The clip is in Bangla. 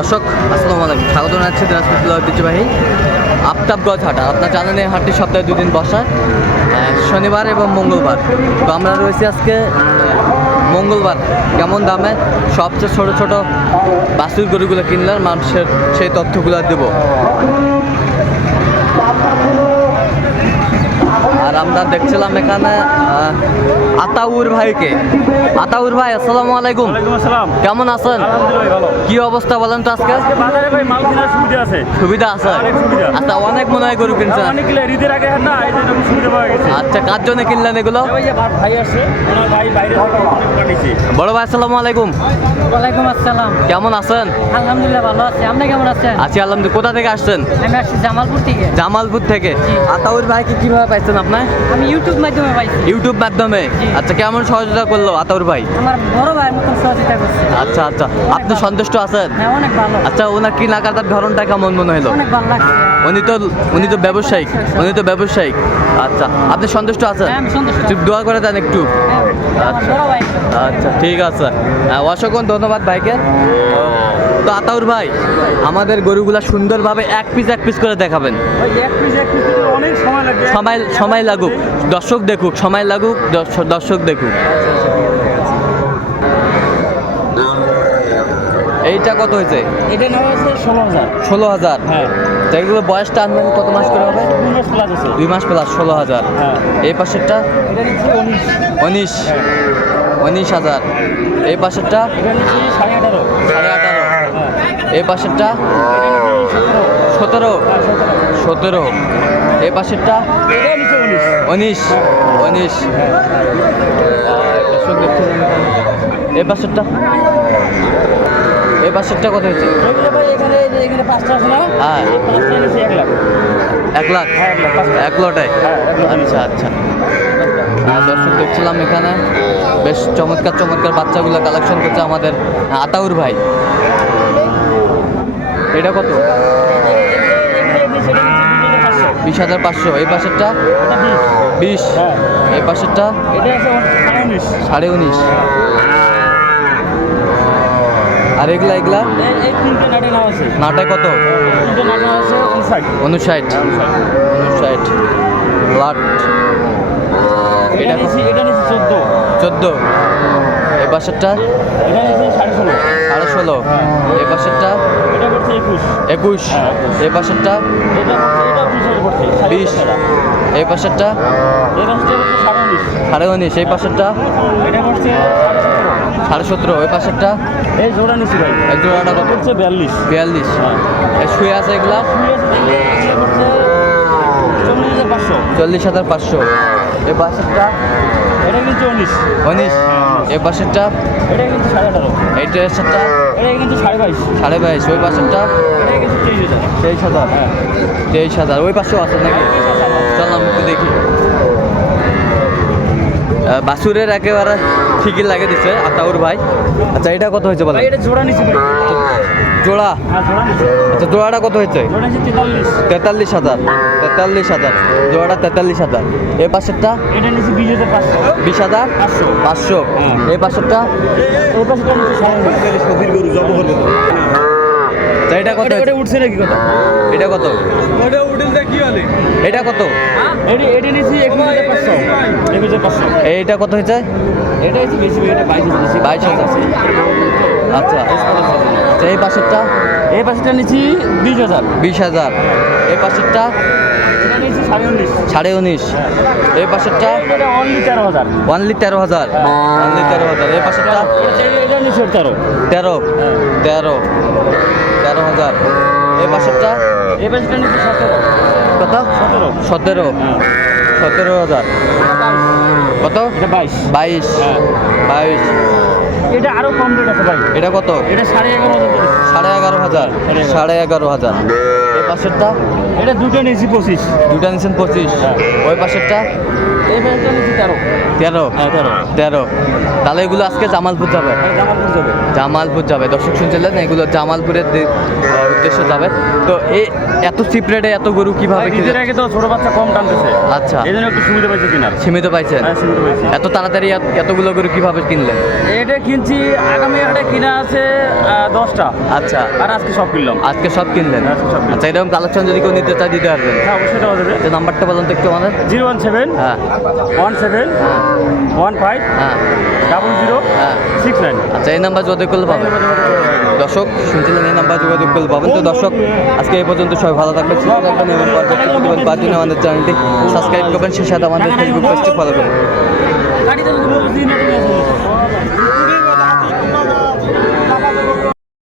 দর্শক, আসসালামু আলাইকুম। স্বাগত জানাচ্ছি দিনাজপুর ঐতিহ্যবাহী আফতাবগঞ্জ হাট আপনার জানেন এই হাটটি সপ্তাহে দুদিন বসা শনিবার এবং মঙ্গলবার। তো আমরা রয়েছি আজকে মঙ্গলবার। কেমন দামে? সবচেয়ে ছোট ছোট বাসুর গরুগুলো কিনলে মানুষের সেই তথ্যগুলো দেবো। আর আমরা দেখছিলাম এখানে আতাউর ভাইকে। আতাউর ভাই আসসালামু আলাইকুম। আসসালাম। কেমন আছেন? আলহামদুলিল্লাহ ভালো। কি অবস্থা বলেন তো আজকে? আজকে বাজারে ভাই মাল কেনার সুবিধা আছে। সুবিধা আছে? আচ্ছা অনেক মনে হয় গরু কিনছেন। অনেক কিলো ঈদের আগে না এই জন্য সুবিধা পাওয়া গেছে। আচ্ছা কার জন্য কিনলেন এগুলো? এই যে আমার ভাই আসছে ওনার ভাই বাইরে পাঠিয়েছে। বড় ভাই আসসালামু আলাইকুম। ওয়ালাইকুম আসসালাম। কেমন আছেন? আলহামদুলিল্লাহ ভালো আছি। আপনি কেমন আছেন? আছি আলহামদুলিল্লাহ। কোথা থেকে আসছেন? আমি আসছি জামালপুর থেকে। জামালপুর থেকে। আতাউর ভাইকে কীভাবে পাইছেন আপনার আমি ইউটিউব মাধ্যমে পাইছি। ইউটিউব মাধ্যমে? আচ্ছা কেমন সহযোগিতা করল আতাউর ভাই? আমার বড় ভাই মতন সহযোগিতা করছে। আচ্ছা আচ্ছা। আপনি সন্তুষ্ট আছেন? হ্যাঁ অনেক ভালো। আচ্ছা ওনার কেনাকাটার ধরনটা কেমন মনে হলো? অনেক ভালো লাগছে। উনি তো উনি তো ব্যবসায়িক। উনি তো ব্যবসায়িক। আচ্ছা আপনি সন্তুষ্ট আছেন? হ্যাঁ। দোয়া করে দেন একটু। হ্যাঁ, আচ্ছা। আচ্ছা ঠিক আছে। হ্যাঁ, অসংখ্য ধন্যবাদ ভাইকে। তো আতাউর ভাই আমাদের গরুগুলা সুন্দরভাবে এক পিস এক পিস করে দেখাবেন। এক পিস এক পিস সময় সময় লাগুক। দর্শক দেখুক সময় লাগুক দর্শক- দেখুক। এইটা কত হয়েছে? এটা নেওয়া হয়েছে ষোলো হাজার। ষোলো হাজার। হ্যাঁ। এগুলো বয়সটা আনবেন কত মাস করে হবে? দুই মাস প্লাস আছে। দুই মাস প্লাস ষোলো হাজার। হ্যাঁ। এই পাশেরটা? এটা নিচ্ছি উনিশ। উনিশ। উনিশ হাজার। এই পাশেরটা? এটা নিচ্ছি সাড়ে আঠারো। সাড়ে আঠারো। হ্যাঁ। এই পাশেরটা? সতেরো। সতেরো। এই পাশেরটা? উনিশ উনিশ। এই পাশেরটা? এই পাশেরটা কত হয়েছে? হ্যাঁ। এক লাখ? এক লটায়। আচ্ছা আচ্ছা। হ্যাঁ, দর্শক দেখছিলাম এখানে। বেশ চমৎকার চমৎকার বাচ্চাগুলো কালেকশন করছে আমাদের আতাউর ভাই। এটা কত? বিশ হাজার পাঁচশো। এই পাশেরটা? বিশ। এই পাশেরটা? এটা আছে সাড়ে উনিশ। আর এগুলা এগুলা? এই এই তিনটে নাটে নাটায় কত? উনষাট উনষাট লাট এটা চোদ্দ। চোদ্দ। এই পাশেরটা এটা নিয়েছি সাড়ে ষোলো সাড়ে ষোলো এই পাশেরটা এটা পড়ছে একুশ এই পাশেরটা বিশ। এই পাশেরটা সাড়ে উনিশ এই পাশেরটা সাড়ে সতেরো। ওই পাশেরটা এই জোড়া নিচ্ছি ভাই এক জোড়াটা কত? পড়ছে বিয়াল্লিশ বিয়াল্লিশ শুয়ে আছে এগুলা? চল্লিশ হাজার পাঁচশো। এই পাশেরটা? এটা কিন্তু উনিশ। উনিশ। এই পাশেরটা? এটা কিন্তু সাড়ে আঠারো। এই ড্রেসেরটা এটা কিন্তু সাড়ে বাইশ। সাড়ে বাইশ ওই পাঁচশোটা তেইশ হাজার। হাজার? তেইশ হাজার ওই পাঁচশো আছে নাকি? চল একটু দেখি। বাসুরের একেবারে ঠিকই লাগে দিছে আতাউর ভাই। আচ্ছা এটা কত হয়েছে বলো এটা জোড়া ভাই। জোড়া? হ্যাঁ আচ্ছা জোড়াটা কত হয়েছে? তেতাল্লিশ। হাজার। তেতাল্লিশ হাজার। জোড়াটা তেতাল্লিশ হাজার। এ পাশেরটা? এটা বিশ হাজার পাঁচশো। বিশ হাজার? পাঁচশো। পাঁচশো। হ্যাঁ। এই পাশেরটা? আচ্ছা, এটা কত ওটা হয়েছে? ওটা উঠছে নাকি কথা এটা কত? এটা কত? এটি এটি নিচ্ছি একুশ হাজার পাঁচশো। একুশ হাজার পাঁচশো। এইটা কত হয়েছে? এটা হচ্ছে বেশি এটা বাইশ হাজার। বেশি বাইশ হাজার। আচ্ছা। আচ্ছা, এই পাশেরটা? এই পাশেটা নিচ্ছি বিশ হাজার। বিশ হাজার। এই পাশেরটা? সাড়ে উনিশ। এই পাশেরটা? অনলি তেরো হাজার। ওয়ানলি তেরো হাজার। ওয়ানলি তেরো হাজার। এই পাশেরটা? তেরো। তেরো। তেরো। তেরো হাজার। এই পাশেরটা? এই পাশেটা নিচ্ছি সতেরো। কত? সতেরো। সতেরো। সতেরো হাজার। কত? বাইশ। বাইশ। হ্যাঁ। বাইশ। এটা আরও কম রেট আছে ভাই এটা কত এটা সাড়ে এগারো হাজার। সাড়ে এগারো হাজার সাড়ে এগারো। হাজার পাশেরটা? এটা দুটো নিয়েছি পঁচিশ। দুটা নিচ্ছেন পঁচিশ। ওই পাশেরটা? এই প্যান্টটা নিয়েছি তেরো। তেরো? হ্যাঁ তেরো। তেরো। তাহলে এগুলো আজকে জামালপুর যাবে? জামালপুর যাবে। জামালপুর যাবে। দর্শক শুনছিলেন এগুলো জামালপুরের উদ্দেশ্যে যাবে। তো এই এত চিপ রেটে এত গরু কীভাবে কিনে আগে তো ছোট বাচ্চা কম টানতেছে। আচ্ছা। এই জন্য একটু সুবিধা পাইছে কিনার। সীমিত পাইছেন? হ্যাঁ পাইছি। এত তাড়াতাড়ি এত- এতগুলো গরু কীভাবে কিনলেন? এটা কিনছি আগামী হাটে কিনা আছে দশটা। আচ্ছা। আর আজকে সব কিনলাম। আজকে সব কিনলেন? সব আচ্ছা এরকম কালেকশন যদি কেউ নিতে চায় দিতে পারবেন? হ্যাঁ অবশ্যই দেওয়া যাবে। নাম্বারটা বলুন তো একটু আমাদের। জিরো ওয়ান সেভেন হ্যাঁ। ওয়ান সেভেন হ্যাঁ। ওয়ান ফাইভ হ্যাঁ। ডাবল জিরো হ্যাঁ। Six nine. আচ্ছা এই নাম্বার যোগাযোগ করলে পাবেন। দর্শক শুনছিলেন এই নাম্বার যোগাযোগ করলে পাবেন। তো দর্শক আজকে এই পর্যন্ত সবাই ভালো থাকবেন সুস্থ থাকবেন এবং পাওয়ার জন্য আমাদের চ্যানেলটি সাবস্ক্রাইব করবেন। সে সাথে আমাদের ফেসবুক পেজটি ফলো করবেন।